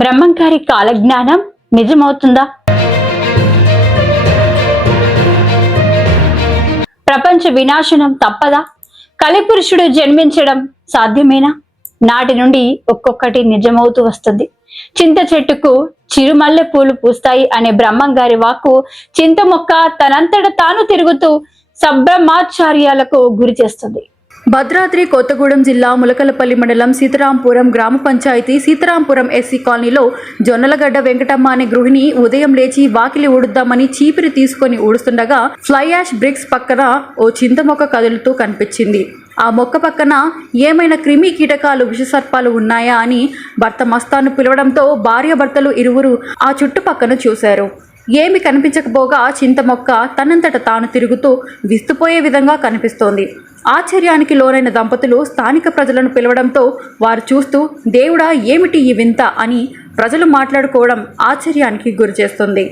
బ్రహ్మంగారి కాలజ్ఞానం నిజమవుతుందా? ప్రపంచ వినాశనం తప్పదా? కలిపురుషుడు జన్మించడం సాధ్యమేనా? నాటి నుండి ఒక్కొక్కటి నిజమవుతూ వస్తుంది. చింత చెట్టుకు చిరుమల్లె పూలు పూస్తాయి అనే బ్రహ్మంగారి వాక్కు చింత మొక్క తనంతట తాను తిరుగుతూ సంభ్రమాచార్యాలకు గురి చేస్తుంది. భద్రాద్రి కొత్తగూడెం జిల్లా ములకలపల్లి మండలం సీతారాంపురం గ్రామ పంచాయతీ సీతారాంపురం ఎస్సీ కాలనీలో జొన్నలగడ్డ వెంకటమ్మ అనే గృహిణి ఉదయం లేచి వాకిలి ఊడుద్దామని చీపిరి తీసుకొని ఊడుస్తుండగా ఫ్లై యాష్ బ్రిక్స్ పక్కన ఓ చింత మొక్క కదులుతూ కనిపించింది. ఆ మొక్క పక్కన ఏమైనా క్రిమి కీటకాలు విషసర్పాలు ఉన్నాయా అని భర్త మస్తాను పిలవడంతో భార్యాభర్తలు ఇరువురు ఆ చుట్టుపక్కన చూశారు. ఏమి కనిపించకపోగా చింత మొక్క తనంతట తాను తిరుగుతూ విస్తుపోయే విధంగా కనిపిస్తోంది. ఆశ్చర్యానికి లోనైన దంపతులు స్థానిక ప్రజలను పిలవడంతో వారు చూస్తూ దేవుడా ఏమిటి ఈ వింత అని ప్రజలు మాట్లాడుకోవడం ఆశ్చర్యానికి గురిచేస్తుంది.